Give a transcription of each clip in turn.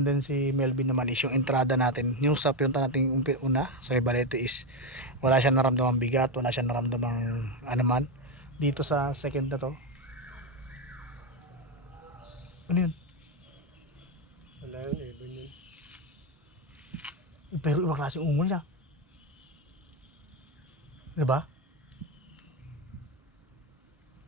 Then si Melvin naman is yung entrada natin. Yung sa pinunta natin una sa Balete is wala siyang naramdamang bigat, wala siyang naramdamang anuman. Dito sa second na to. Ano yun? Wala yun, ibon yun. Pero ibang klaseng ungol na. Diba?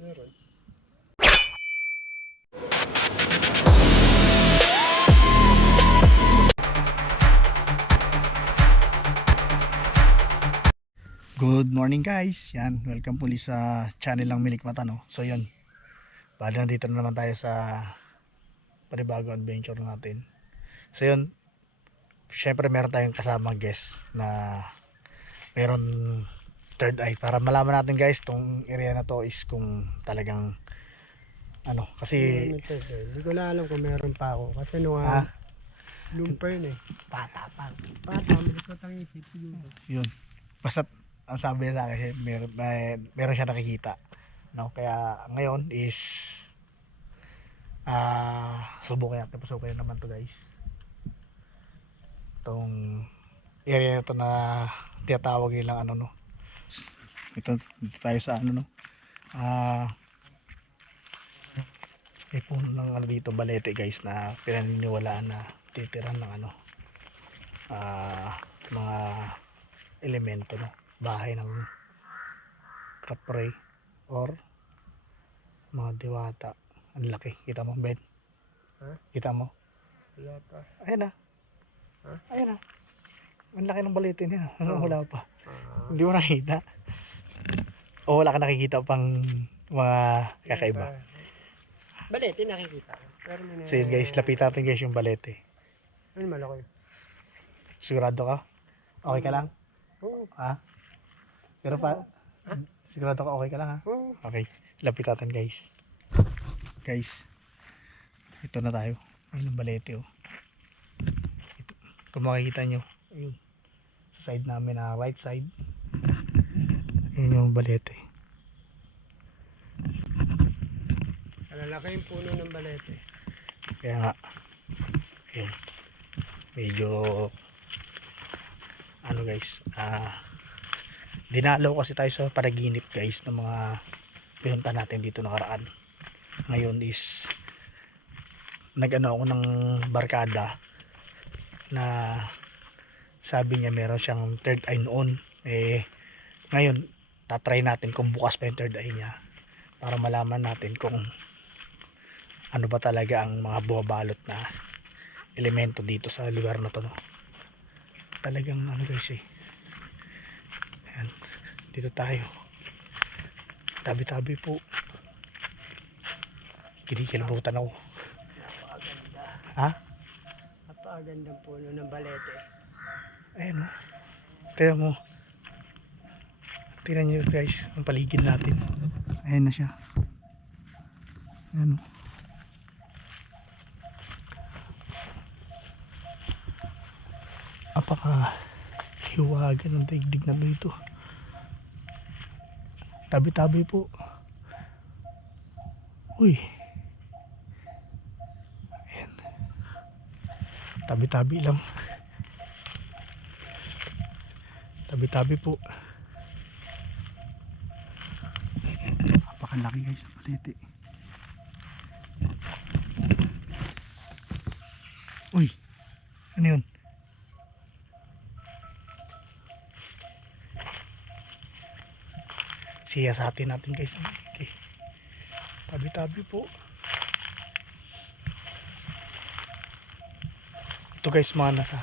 Meron. Good morning guys. Yan, welcome puli sa channel ng Milik Mata, no. So yun. Bali nandito na naman tayo sa panibagong adventure natin. So yun, syempre meron tayong kasama guest na meron third eye para malaman natin guys tong area na to is kung talagang ano kasi Hindi ko na alam kung meron pa ako. Kasi nung lumpa yun eh. bata pa. Bata, malikot ang isip siguro. Yun. Basta ang sabi niya sa akin, meron siya nakikita. No? Kaya ngayon is subukan natin. Pasukin naman to guys. Itong area na to na tinatawag nilang ano, no. Ito, dito tayo sa ano, no. May puno ng ano dito, balete guys, na pinaniniwalaan na titira ng ano, mga elemento, no. Bahay ng kapre or mga diwata. Ang laki, kita mo Ben? Kita mo? Wala pa. Ayan na. Ayan na. Ang laki ng balete niya. Wala pa. Hindi mo nakita. O wala ka nakikita pang mga kakaiba. Balete nakikita. Pero So yun guys, lapitan natin guys yung balete. Ano malaki? Sigurado ka? Okay ka lang? Oo. Ha? Pero pa, sigurado ka okay ka lang ha? Oo. Okay, lapit natin guys. Guys, ito na tayo. Ayun ang balete oh. Ito. Kung makikita nyo, ayun, sa side namin na right side, ayun yung balete. Malalaki yung puno ng balete. Kaya nga, ayun, medyo ano guys, dinalaw kasi tayo sa panaginip guys ng mga pinunta natin dito nakaraan. Ngayon is nag-ano ako ng barkada na sabi niya meron siyang third eye noon. Ngayon tatry natin kung bukas pa yung third eye niya para malaman natin kung ano ba talaga ang mga bumabalot na elemento dito sa lugar na to, no? Talagang ano guys ayan, dito tayo, tabi-tabi po, kinikilbutan ako. Napakaganda. Ha? Napakagandang puno ng balete. Ayan o, tignan mo, tignan nyo guys ang paligid natin. Ayan na siya. Ayan o, apaka hiwagan ng daigdig na dito. Tabi-tabi po. Uy, ayan, tabi-tabi lang, tabi-tabi po. Napakalaki guys ang balete. Uy, ano yun? Siyasatin natin guys. Okay. Tabi-tabi po. Ito guys mga nasa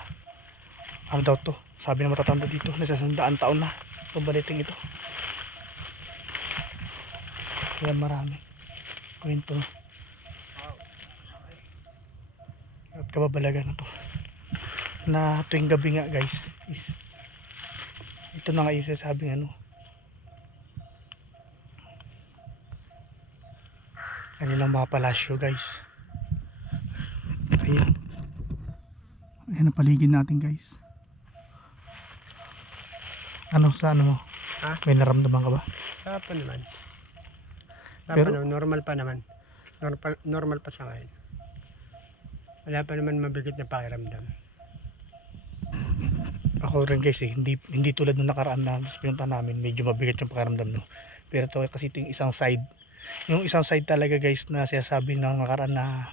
ano daw to, sabi na matatanda dito, nasa 100 taon na itong baliting ito. Kaya marami kwento at kababalagan na to, na tuwing gabi nga guys is ito na nga yung sasabing ano, kanilang mga palasyo guys. Ayan, ayan ang paligid natin guys. Ano sa ano mo? Ha? May naramdaman ka ba? Sapa naman. Pero Normal pa naman. Normal pa sa ngayon. Wala pa naman mabigat na pakiramdam. Ako rin guys hindi tulad nung nakaraan na pinunta namin, medyo mabigat yung pakiramdam no. Pero to kasi ito yung isang side talaga guys na sinasabi ng nakaraan na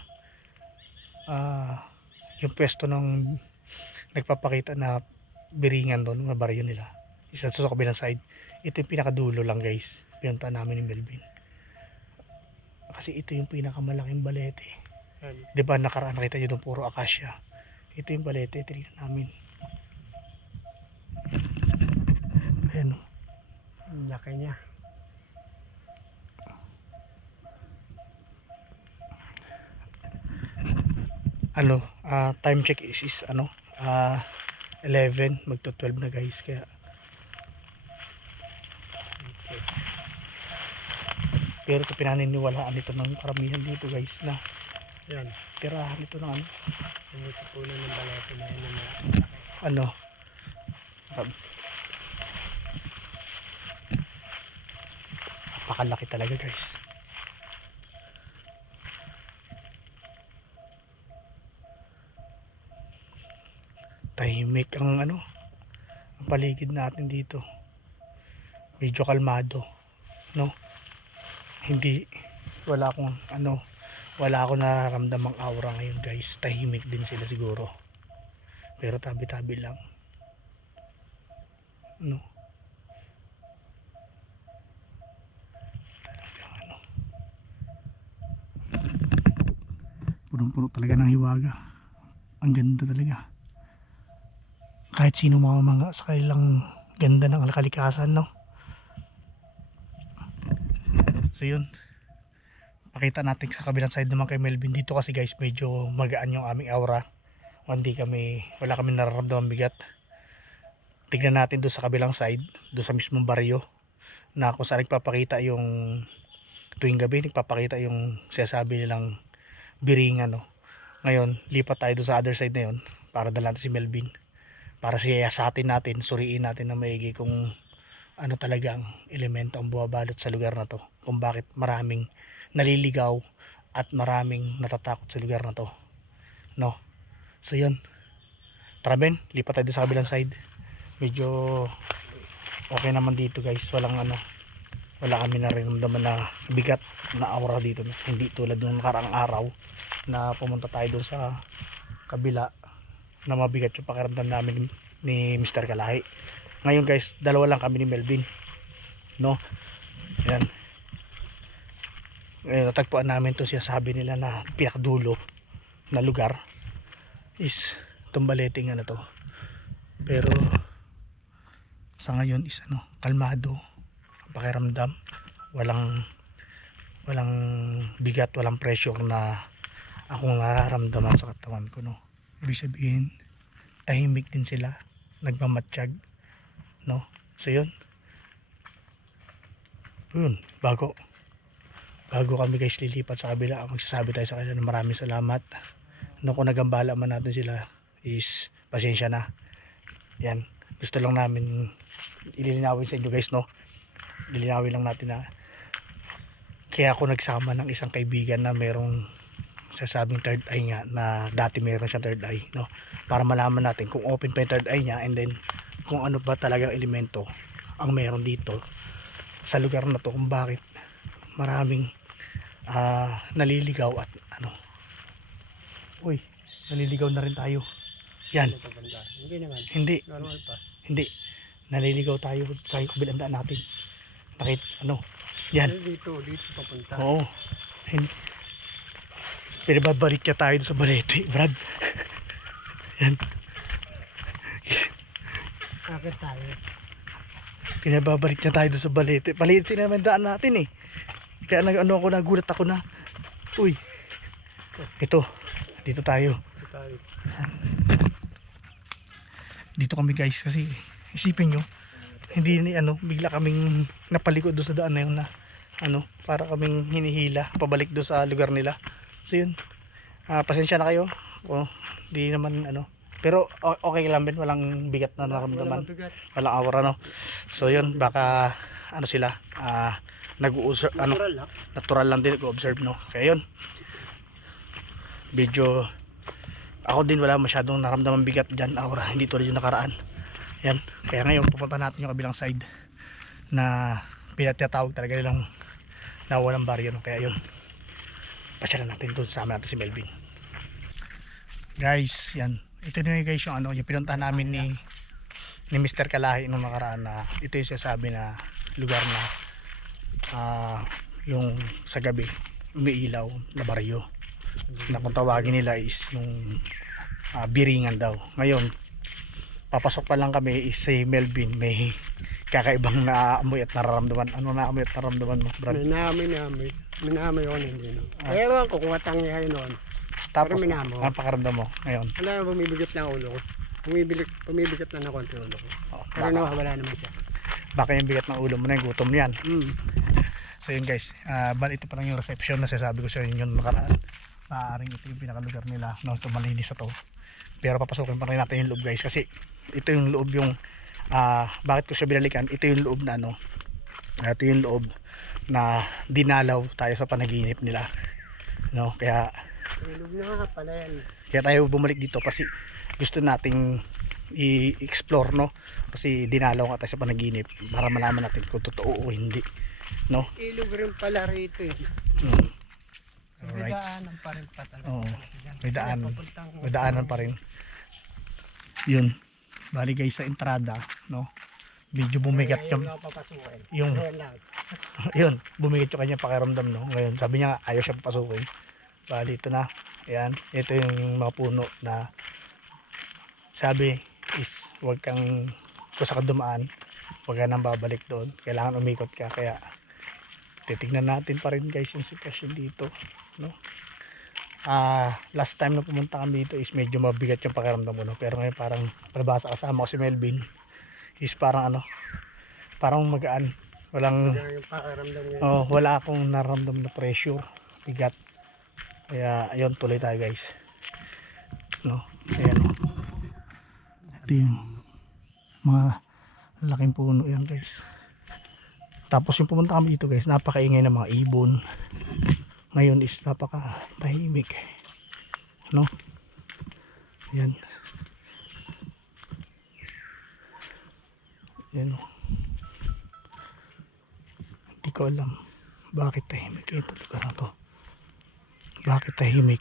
yung pwesto ng nagpapakita na biringan doon na baryo nila. Isa sa kabilang side. Ito yung pinakadulo lang guys. Pinunta namin ni Melvin. Kasi ito yung pinakamalaking balete. Yan. 'Di ba nakaraan nakita niyo doon puro akasya. Ito yung balete, tingnan namin. Ayan o. Ang laki niya. Time check is 11 magto 12 na guys, kaya Okay. pero ito pinaniniwalaan ito ng karamihan dito guys na Yan. tirahan ito ng Yung sa puno ng balete na yun na ano napakalaki talaga guys. Tahimik ang ang paligid natin dito, medyo kalmado no, hindi wala akong nararamdamang aura ngayon guys. Tahimik din sila siguro pero tabi-tabi lang no. Punong-puno talaga ng hiwaga, ang ganda talaga. Kahit sino mamamanga sa kanilang ganda ng kalikasan no. So yun, pakita natin sa kabilang side naman kay Melvin. Dito kasi guys medyo magaan yung aming aura, wala kami nararamdaman bigat. Tignan natin doon sa kabilang side, doon sa mismong baryo na kung saan nagpapakita yung tuwing gabi, nagpapakita yung sinasabi nilang biringan no. Ngayon lipat tayo doon sa other side na yun para dala natin si Melvin, para siyasatin natin, suriin natin na maigi kung ano talaga ang elemento ang bumabalot sa lugar na to, kung bakit maraming naliligaw at maraming natatakot sa lugar na to no. So yun, tara Ben, lipat tayo sa kabilang side. Medyo okay naman dito guys, wala kami nararamdaman na bigat na aura dito no? Hindi tulad ng nakaraang araw na pumunta tayo doon sa kabila na mabigat yung pakiramdam namin ni Mr. Kalahi. Ngayon guys, dalawa lang kami ni Melvin no. Yan, natagpuan namin to, siya sabi nila na pinakadulo na lugar is tumbaleting to, pero sa ngayon is kalmado ang pakiramdam, walang bigat, walang pressure na akong nararamdaman sa katawan ko no. Ibig sabihin tahimik din sila, nagmamatsyag no. So yun bago kami guys lilipat sa kabila, magsasabi tayo sa kanila na maraming salamat no. Kung nagambala man natin sila is pasensya na. Yan, gusto lang namin ilinawin sa inyo guys no. Lilinawin lang natin na kaya ako nagsama ng isang kaibigan na merong sasabing third eye nga, na dati meron siyang third eye no, para malaman natin kung open pa yung third eye niya, and then kung ano ba talagang elemento ang meron dito sa lugar na to, kung bakit maraming naliligaw at naliligaw na rin tayo. Yan, Hindi naman. hindi Normal pa. naliligaw tayo sa kabilang daan natin. Yan, Dito papunta. oo, pinababalik niya tayo sa balete Brad. Yan, Akit tayo. pinababalik niya tayo sa balete. Palitin naman daan natin kaya nagulat ako na ito, dito tayo. Dito tayo. Dito kami guys, kasi isipin nyo, hindi bigla kaming napalikod doon sa daan na yun na para kaming hinihila pabalik doon sa lugar nila. So yun, pasensya na kayo, di naman pero okay lang din, walang bigat na naramdaman, walang aura no. So yun, baka sila nag-uusap, natural lang din nag-observe no. Kaya yun, video ako din wala masyadong naramdaman bigat dyan, aura, hindi tulad yung nakaraan. Yan, kaya ngayon pupunta natin yung kabilang side na pinatawag talaga nilang nawalang baryo, no? Kaya yun, pasyalan natin doon, sama natin si Melvin. Guys, yan, ito na guys yung ano, yung pinuntahan namin ni Mr. Kalahi nung nakaraan, na ito yung sasabi na lugar na yung sa gabi umiilaw na baryo, na kung tawagin nila is yung biringan daw. Ngayon papasok pa lang kami, is si Melvin may kakaibang naamoy at nararamdaman. Ano naamoy at nararamdaman mo, Brad? May naamoy ako na hindi, no? Ewan ko kung matangyahay noon. Tapos Pero minamo. ang pakaramdam mo ngayon? Wala, bumibigat lang ulo ko. Bumibigat na ng konti ulo ko. Pero nawawala naman siya. Baka yung bigat ng ulo mo na yung gutom yan. Mm. So yun guys, bali ito pa lang yung reception na sasabi ko sa inyo yung nakaraan. Maaaring ito yung pinakalugar nila, no? Ito malinis na to. Pero papasukin pa rin natin yung loob guys, kasi ito yung loob yung bakit ko siya binalikan, ito yung loob na ano, ito yung loob na dinalaw tayo sa panaginip nila, no? Kaya tayo bumalik dito kasi gusto nating i-explore, no? Kasi dinalaw nga tayo sa panaginip para malaman natin kung totoo o hindi, no? Ilog rin pala rito eh. Alright. May daanan pa rin pa talaga. Oo, may daanan pa rin. Yun, bali guys sa entrada, no? Medyo bumigat yung yun, bumigat yung kanya pakiramdam, no? Ngayon sabi niya ayaw siya papasukin. Bali ito na, ayan, ito yung mga puno na sabi is huwag kang, kung saan ka dumaan, huwag ka nang babalik doon, kailangan umikot ka. Kaya titignan natin pa rin guys yung sitwasyon dito, no? Last time na pumunta kami dito is medyo mabigat yung pakiramdam ko, no? Pero ngayon parang palabasa kasama ko si Melvin is parang ano, parang magaan, walang wala akong nararamdaman na pressure, bigat. Kaya ayun, tuloy tayo guys, no? Ayan, ito yung mga laking puno yan guys. Tapos yung pumunta kami dito guys, napakaingay ng mga ibon. Ngayon is napaka tahimik, no? Yan. Yan, oh. Hindi ko alam bakit tahimik ito lugar na to. Bakit tahimik,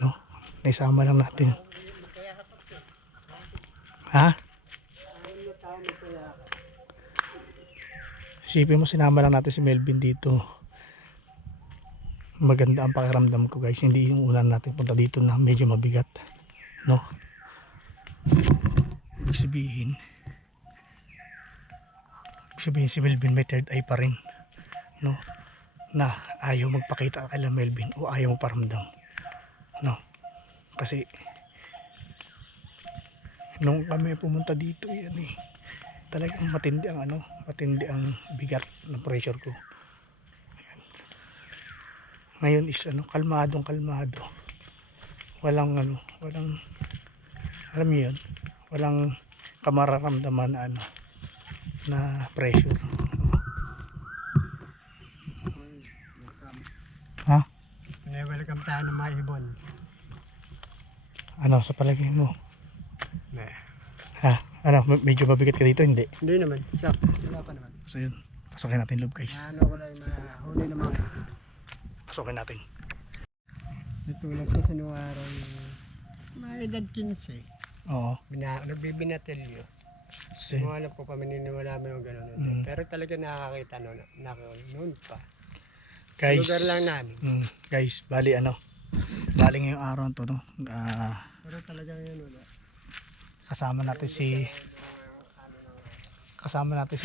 no? Naisama lang natin. Ha? Isipin mo, sinama lang natin si Melvin dito. Maganda ang pakiramdam ko guys, hindi yung ulan natin punta dito na medyo mabigat, no? Ibig sabihin si Melvin may third eye pa rin, no? Na ayaw magpakita kay Melvin o ayaw magparamdam, no? Kasi nung kami pumunta dito, yan eh, talagang matindi ang ano, matindi ang bigat ng pressure ko. Ngayon is ano, kalmadong kalmado, walang ano, walang, alam niyo yun, walang kamararamdaman na ano, na pressure. Ha? Welcome tayo ng mga ibon. Ano sa palagay mo? Ne. Ha? Ano, medyo mabigat ka dito? Hindi. Hindi naman. Wala pa naman. So yun, pasukin natin loob guys. Ano ko lang na huli naman. Pasukin natin. Natulog ko sa nung araw mga edad 15. Oo. Nagbibinatelyo. So, Kung alam ko pamininiwala mo yung gano'n. Pero talaga nakakita noon pa. guys, Lugar lang namin. guys, bali ano, bali ngayong araw to, no? Pero talaga yun wala. Kasama natin si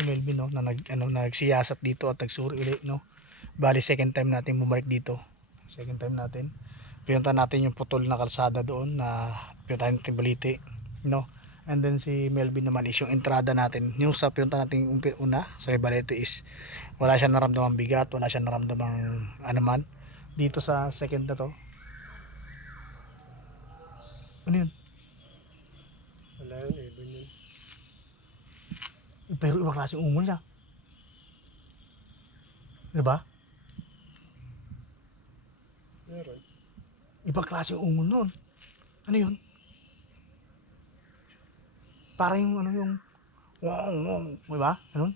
Melvin, no, na nagsiyasat dito at nagsuri ulit, no? Bali second time natin bumalik dito. Second time natin. Pinunta natin yung putol na kalsada doon, na pinunta natin Balite, no? And then si Melvin naman is yung entrada natin. Yung sa pinunta natin una sa Balete is wala siyang naramdamang bigat, wala siyang naramdamang anuman. Dito sa second na to, ano yun? Wala yun, ibon yun. Pero ibang klaseng ungol niya, diba? Meron. Ibang klaseng ungol nun. Ano yun? Para yung ano yung wow, wow, diba? Ano?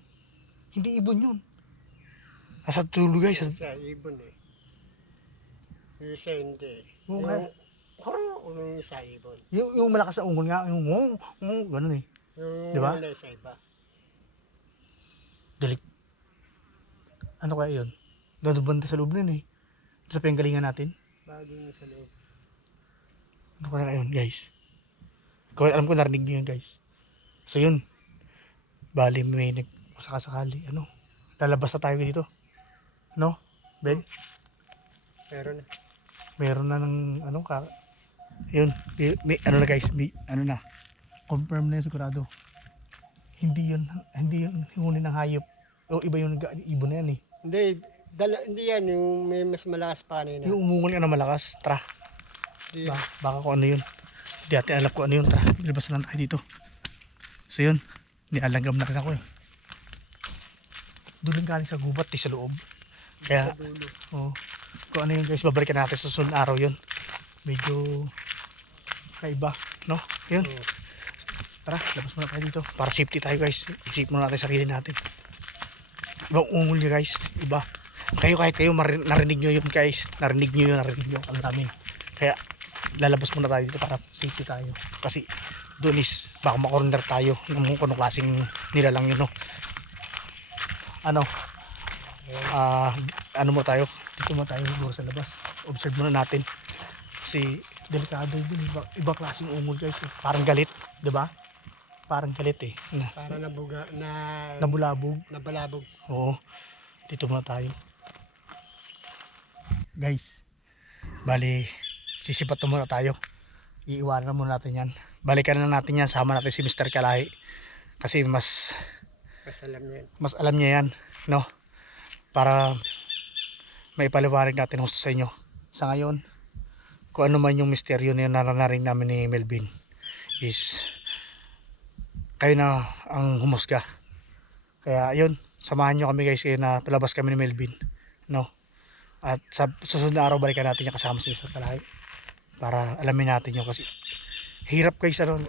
Hindi ibon yun. Nasa tulo guys. Yung isa, ibon eh. Yung isa hindi. Oo nga. Yung isa, ibon. Yung malakas na ungol nga, yung wow, wow, ganun eh. Yung Diba? wala isa iba. Dalik. Ano kaya yun? Dadubanda sa loob nun eh. Sa pinanggalingan natin. Bago yung sa loob. Ano kaya yun guys? Kung alam ko narinig nyo yun guys. So yun. Bali may sakasakali. Ano? Lalabas na tayo dito. No? Ben? Pero na. Meron na ng ano ka. Yun. May ano na guys. May, ano na. Confirm na yun sigurado. Hindi yun huni ng hayop. O iba yung ibon na yan eh. Hindi yan. Yung may mas malakas pa kanina. Yung umungol ka na malakas. Tara. Hindi yan. Baka kung ano yun. Hindi natin alam kung ano yun. Tara. Ilabas na lang tayo dito. So yun. Nialanggam na rin ako eh. Doon lang galing sa gubat sa loob. Kaya Sa dulo. oh, kung ano yun guys, babalikan natin sa sunod araw yun. Medyo kaiba, no? Yun. Oo. Tara, labas muna tayo dito. Para safety tayo guys. Isip muna natin sarili natin. Ibang ungol niya guys. Iba. Kahit kayo narinig nyo yun guys. Narinig nyo. Ang namin. Kaya lalabas muna tayo dito para safety tayo. Kasi doon is baka makorner tayo ng kung klaseng nilalang yun, no? Ano? Ano mo tayo? Dito mo tayo siguro sa labas. Observe muna natin. Kasi delikado yun. Iba klaseng ungol guys. Parang galit. Diba? Parang galit eh. Para Nabulabog. nabalabog. Oo. Dito muna tayo. Guys. Bali, sisipat na muna tayo. Iiwanan na muna natin yan. Balikan na natin yan. Sama natin si Mr. Kalahi. Kasi mas Alam niya yan. alam niya yan. No? Para may paliwanag natin gusto sa inyo. Sa ngayon, kung ano man yung misteryo na yun naranaring namin ni Melvin is kayo na ang humusga. Kaya yun, samahan nyo kami guys kayo na palabas kami ni Melvin. No? At sa susunod na araw balikan natin yung kasama si Mr. Kalahi para alamin natin yun kasi hirap guys ano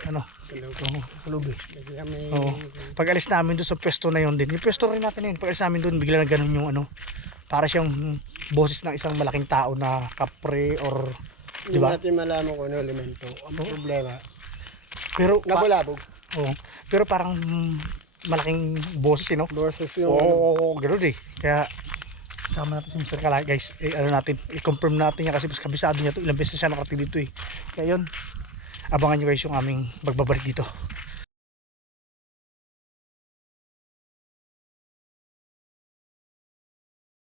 Sa loob. sa loob eh. Lagi kami. Oo. Pag alis namin doon sa pwesto na yon din, yung pwesto rin natin yun, pag alis namin doon bigla na ganun yung ano, para siyang boses ng isang malaking tao na kapre or Hindi diba? natin malaman kung ano elemento. Ang problema, Pero nabulabog. oo, pero parang malaking boses no. Boses yung Oo, ganoon eh. Kaya sama natin si Mr. Kalahi guys, ano natin, i-confirm natin yan kasi mas kabisado niya to, ilang beses siya nakarating dito eh. Kaya yun, abangan nyo guys yung aming magbabalik dito.